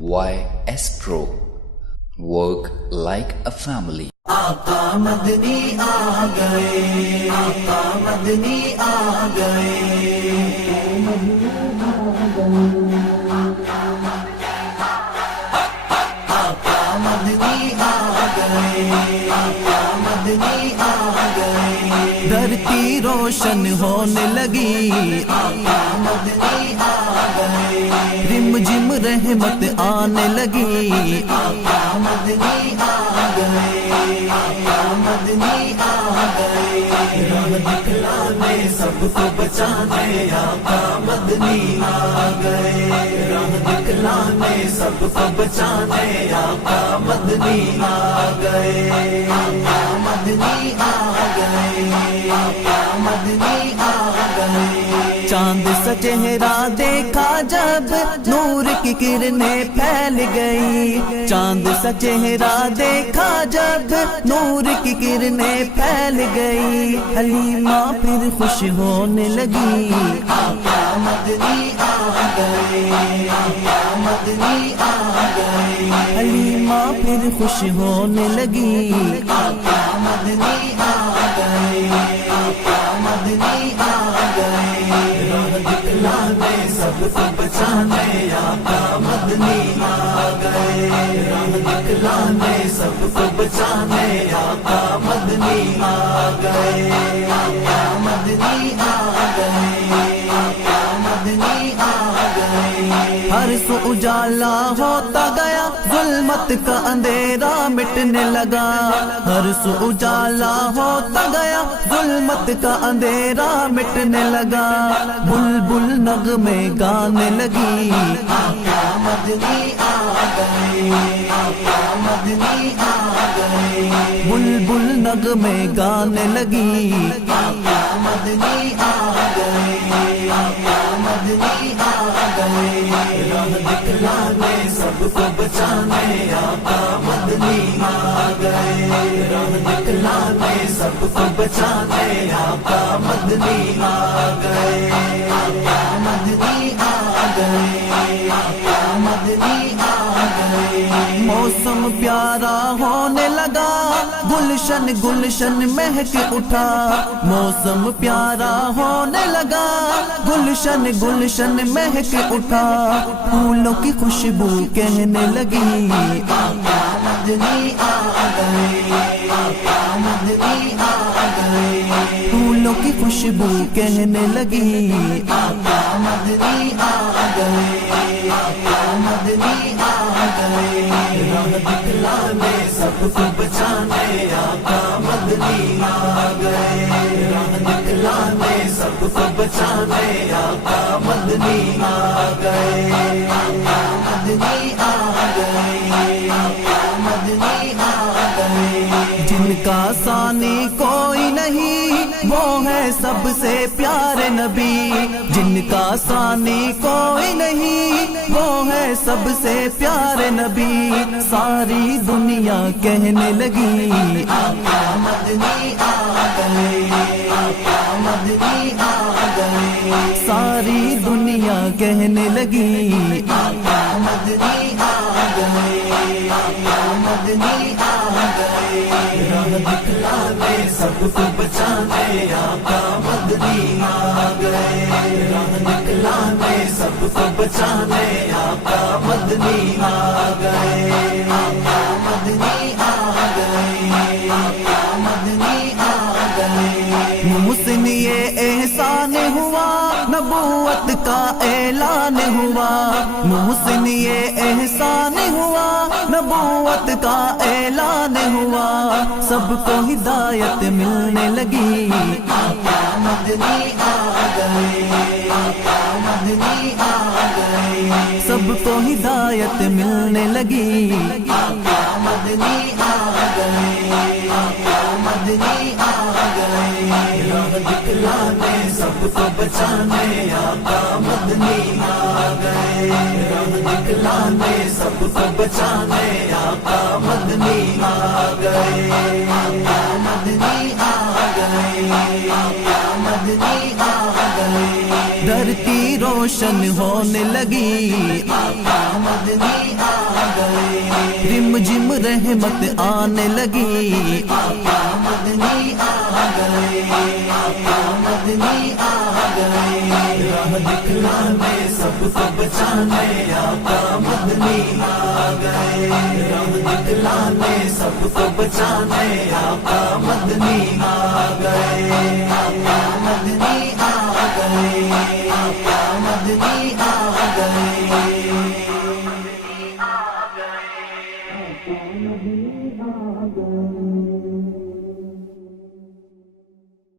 YS Pro. Work like a family. آقا مدنی آ گئے، آقا مدنی آ گئے، آقا مدنی آ گئے، آقا مدنی آ گئے، دھرتی روشن ہونے لگی، آقا مدنی آ گئے، رم جم رحمت آنے لگی، آقا مدنی آ گئے، آقا مدنی آ گئے، راہ دکھلانے سب کو بچانے، آقا مدنی آ گئے، راہ دکھلانے سب کو بچانے، آقا مدنی آ گئے، آقا مدنی آ گئے، آقا مدنی آ گئے، چاند سا چہرہ دیکھا جب نور کی کرنیں پھیل گئی، چاند سا چہرہ دیکھا جب نور کی کرنیں پھیل گئی، حلیمہ پھر خوش ہونے لگی، آقا مدنی آ گئے، آقا مدنی آ گئے، حلیمہ پھر خوش ہونے لگی، آقا مدنی آ گئے، آقا مدنی آ گئے، راہ دکھلانے سب کو بچانے، آقا مدنی آ گئے، راہ دکھلانے سب کو بچانے، آقا مدنی آ گئے، آقا مدنی آ گئے، آقا مدنی آ گئے، ہر سو اجالا ہوتا گیا، ظلمت کا اندھیرا مٹنے لگا، ہر سو اجالا ہوتا گیا، ظلمت کا اندھیرا مٹنے لگا، بلبل نغمے گانے لگی، آقا مدنی آ گئے، آقا مدنی آ گئے، بلبل نغمے گانے لگی، آقا مدنی آ گئے، آقا مدنی آ گئے، راہ دکھلانے سب کو بچانے، آقا مدنی آ گئے، راہ دکھلانے سب کو بچانے، آقا مدنی آ گئے، آقا مدنی آ گئے، آقا مدنی آ گئے، موسم پیارا ہونے لگا، گلشن گلشن مہک اٹھا، موسم پیارا ہونے لگا، گلشن گلشن مہک اٹھا، پھولوں کی خوشبو کہنے لگی، آقا مدنی آ گئے، آقا مدنی آ گئے، پھولوں کی خوشبو کہنے لگی، آقا مدنی آ گئے، آقا مدنی آ گئے، راہ دکھلانے سب کو بچانے، آقا مدنی آ گئے، راہ دکھلانے سب کو بچانے، آقا مدنی آ گئے، آقا مدنی آ گئے، آقا مدنی آ گئے، جن کا ثانی کوئی نہیں وہ ہے سب سے پیارے نبی، جن کا ثانی کوئی نہیں وہ ہے سب سے پیارے نبی، ساری دنیا کہنے لگی، آقا مدنی آ گئے، آقا مدنی آ گئے، ساری دنیا کہنے لگی، آقا مدنی آ گئے، آقا مدنی آ گئے، راہ دکھلانے سب کو بچانے، آقا مدنی آ گئے، راہ دکھلانے سب کو بچانے، آقا مدنی آ گئے، آقا مدنی آ گئے، آقا مدنی آ گئے، مجھ سے یہ احسان ہوا، نبوت کا اعلان ہوا، محسن یہ احسان ہوا، نبوت کا اعلان ہوا، سب کو ہدایت ملنے لگی، آقا مدنی آ گئے، آقا مدنی آ گئے، سب کو ہدایت ملنے لگی، آقا مدنی آ گئے، آقا مدنی آ گئے، راہ دکھلانے سب کو بچانے، آقا مدنی آ گئے، راہ دکھلانے سب کو بچانے، آقا مدنی آ گئے، آقا مدنی آ گئے، آقا مدنی آ گئے، دھرتی روشن ہونے لگی آقا مدنی آ گئے رم جم رحمت آنے لگی آقا مدنی آ گئے آقا مدنی آ گئے راہ دکھلانے سب کو بچانے آقا مدنی آ گئے راہ دکھلانے سب کو بچانے آقا مدنی آ گئے آقا مدنی